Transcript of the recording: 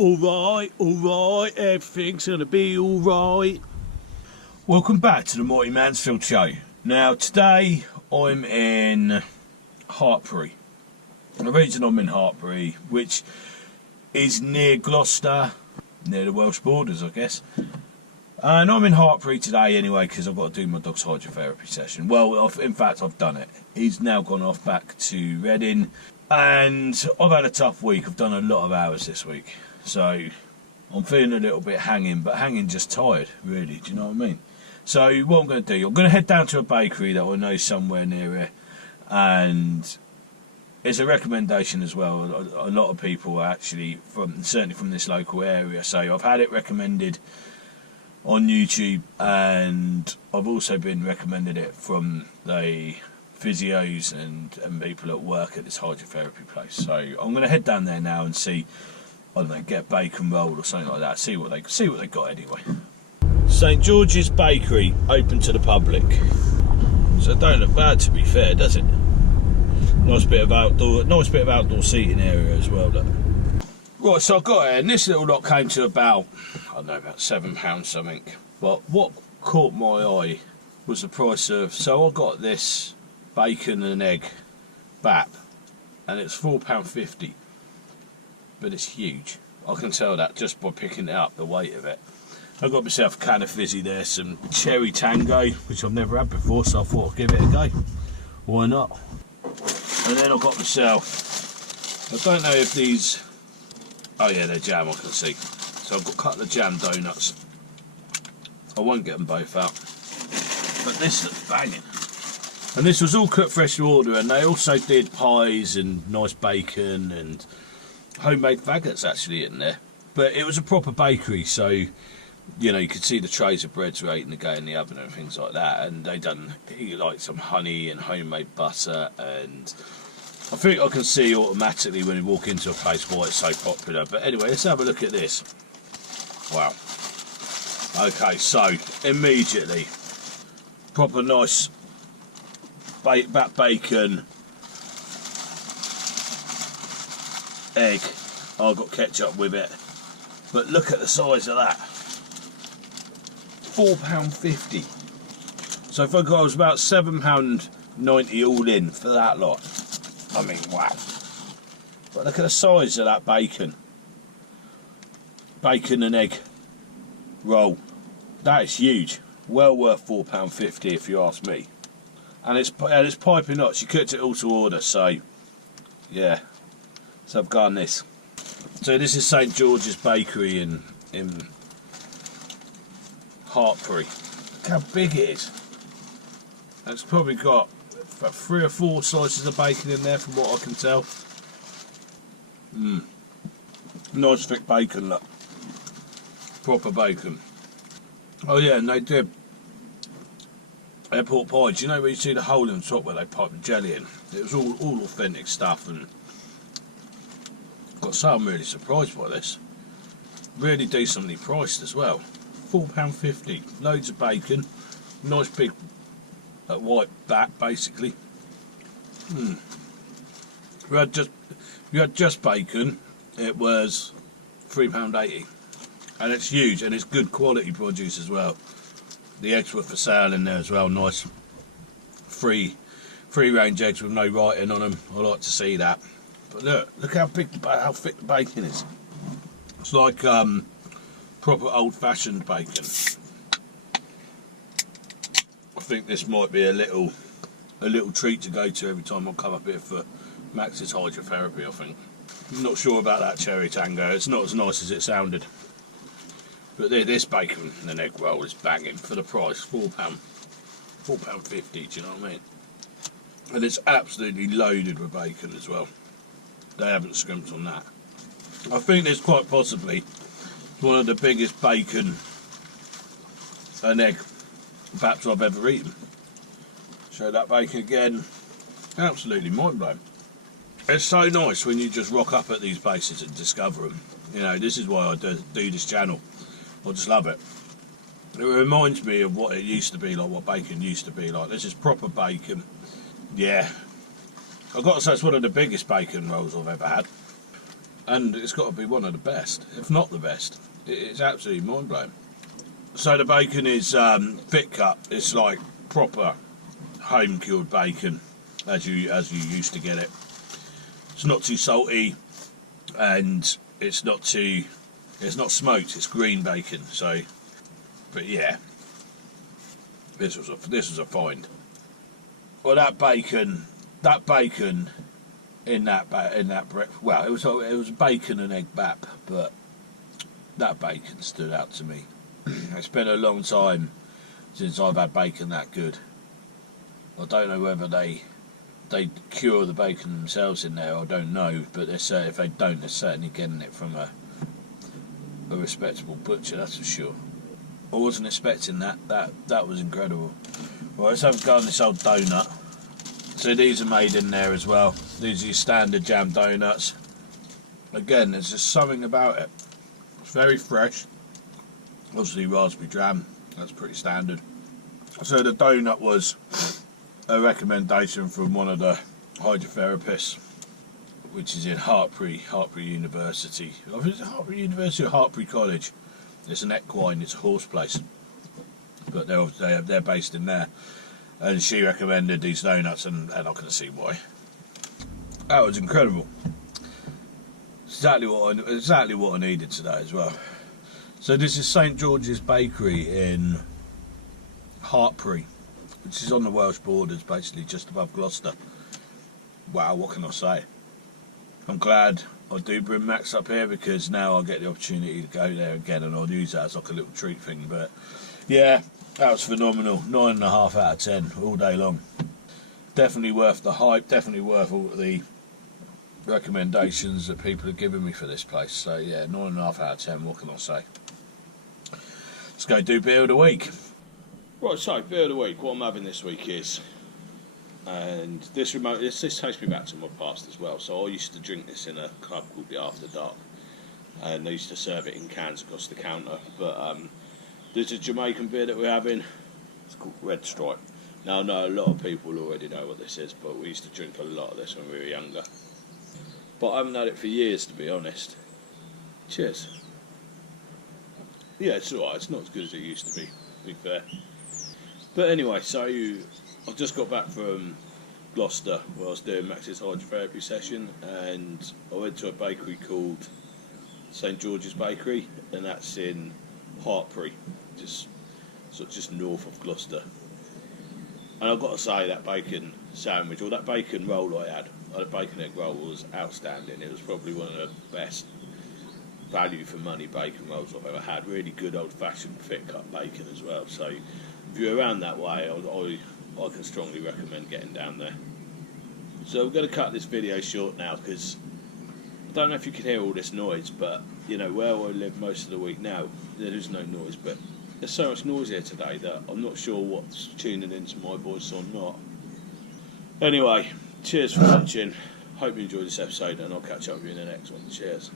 alright, everything's gonna be alright. Welcome back to the Mighty Mansfield show. Now today I'm in Hartpury. And the reason I'm in Hartpury, which is near Gloucester, near the Welsh borders I guess. And I'm in Hartpury today anyway because I've got to do my dog's hydrotherapy session. Well, in fact I've done it. He's now gone off back to Reading. And I've had a tough week. I've done a lot of hours this week. So I'm feeling a little bit hanging, but hanging just tired, really. Do you know what I mean? So what I'm going to do, I'm going to head down to a bakery that I know somewhere near here. And it's a recommendation as well. A lot of people are actually, certainly from this local area. So I've had it recommended on YouTube. And I've also been recommended it from the physios and people at work at this hydrotherapy place. So I'm going to head down there now and see, I don't know, get a bacon roll or something like that. See what they got anyway. St George's Bakery open to the public. So it don't look bad, to be fair, does it? Nice bit of outdoor seating area as well. Look. Right, so I got it, and this little lot came to about, I don't know, about £7 something. But what caught my eye was the price of. So I got this bacon and egg bap, and it's £4.50, but it's huge. I can tell that just by picking it up, the weight of it. I've got myself a can of fizzy there, some cherry tango, which I've never had before, so I thought I'd give it a go. Why not? And then I've got myself, I don't know if these, oh yeah, they're jam, I can see. So I've got a couple of jam donuts. I won't get them both out, but this looks banging. And this was all cooked fresh to order, and they also did pies and nice bacon and homemade faggots actually in there. But it was a proper bakery, so you know you could see the trays of breads waiting to go in the oven and things like that. And they done like some honey and homemade butter, and I think I can see automatically when you walk into a place why it's so popular. But anyway, let's have a look at this. Wow. Okay, so immediately, proper nice back bacon, egg. I've got ketchup with it, but look at the size of that. £4.50. So if I got, it was about £7.90 all in for that lot. I mean, wow. But look at the size of that bacon and egg roll. That is huge. Well worth £4.50 if you ask me. And it's piping hot. She cooked it all to order, so yeah. So I've gone this. So this is St George's Bakery in Hartpury. Look how big it is. It's probably got about 3 or 4 slices of bacon in there, from what I can tell. Nice thick bacon, look. Proper bacon. Oh yeah, and they did airport pie. Do you know where you see the hole in the top where they pipe the jelly in? It was all authentic stuff, and got so I'm really surprised by this. Really decently priced as well. £4.50. Loads of bacon. Nice big white bat, basically. You had just bacon. It was £3.80, and it's huge, and it's good quality produce as well. The eggs were for sale in there as well. Nice free range eggs with no writing on them. I like to see that. But look how thick the bacon is. It's like proper old-fashioned bacon. I think this might be a little treat to go to every time I come up here for Max's hydrotherapy. I think. I'm not sure about that cherry tango. It's not as nice as it sounded. But this bacon and egg roll is banging for the price. £4.50. Do you know what I mean? And it's absolutely loaded with bacon as well. They haven't scrimped on that. I think this quite possibly one of the biggest bacon and egg perhaps I've ever eaten. Show that bacon again. Absolutely mind blowing. It's so nice when you just rock up at these places and discover them. You know, this is why I do this channel. I just love it. It reminds me of what it used to be like, what bacon used to be like. This is proper bacon. Yeah. I've got to say it's one of the biggest bacon rolls I've ever had. and it's got to be one of the best, if not the best. It's absolutely mind-blowing. So the bacon is thick cut. It's like proper home-cured bacon, as you used to get it. It's not too salty, and it's not smoked. It's green bacon. So, but yeah, this was a find. Well, that bacon in that breakfast. Well, it was bacon and egg bap, but that bacon stood out to me. It's been a long time since I've had bacon that good. I don't know whether they cure the bacon themselves in there. I don't know, but if they don't, they're certainly getting it from a respectable butcher. That's for sure. I wasn't expecting that. That was incredible. Right, let's have a go on this old donut. So these are made in there as well. These are your standard jam donuts. Again, there's just something about it. It's very fresh. Obviously raspberry jam, that's pretty standard. So the donut was a recommendation from one of the hydrotherapists, which is in Hartpury University. I think it's Hartpury University or Hartpury College. It's an equine, it's a horse place. But they're based in there. And she recommended these donuts, and I can see why. That was incredible. Exactly what I needed today as well. So this is St George's Bakery in Hartpury, which is on the Welsh borders, basically just above Gloucester. Wow, what can I say? I'm glad I do bring Max up here, because now I'll get the opportunity to go there again, and I'll use that as like a little treat thing. But yeah, that was phenomenal. 9.5 out of 10 all day long. Definitely worth the hype, definitely worth all the recommendations that people have given me for this place. So yeah, 9.5 out of 10, what can I say? Let's go do beer of the week. Right, so beer of the week, what I'm having this week is, and this takes me back to my past as well. So I used to drink this in a club called the After Dark, and they used to serve it in cans across the counter. But there's a Jamaican beer that we're having. It's called Red Stripe. Now I know a lot of people already know what this is, but we used to drink a lot of this when we were younger. But I haven't had it for years, to be honest. Cheers. Yeah, it's alright. It's not as good as it used to be fair. But anyway, so I've just got back from Gloucester, where I was doing Max's hydrotherapy session, and I went to a bakery called St George's Bakery, and that's in Hartpury, just north of Gloucester. And I've got to say, that bacon sandwich, or that bacon roll I had a bacon egg roll, was outstanding. It was probably one of the best value for money bacon rolls I've ever had. Really good old fashioned thick cut bacon as well. So if you're around that way, I can strongly recommend getting down there. So we're going to cut this video short now, because I don't know if you can hear all this noise, but you know, where I live most of the week now, there is no noise, but there's so much noise here today that I'm not sure what's tuning into my voice or not. Anyway, cheers for watching. Hope you enjoyed this episode, and I'll catch up with you in the next one. Cheers.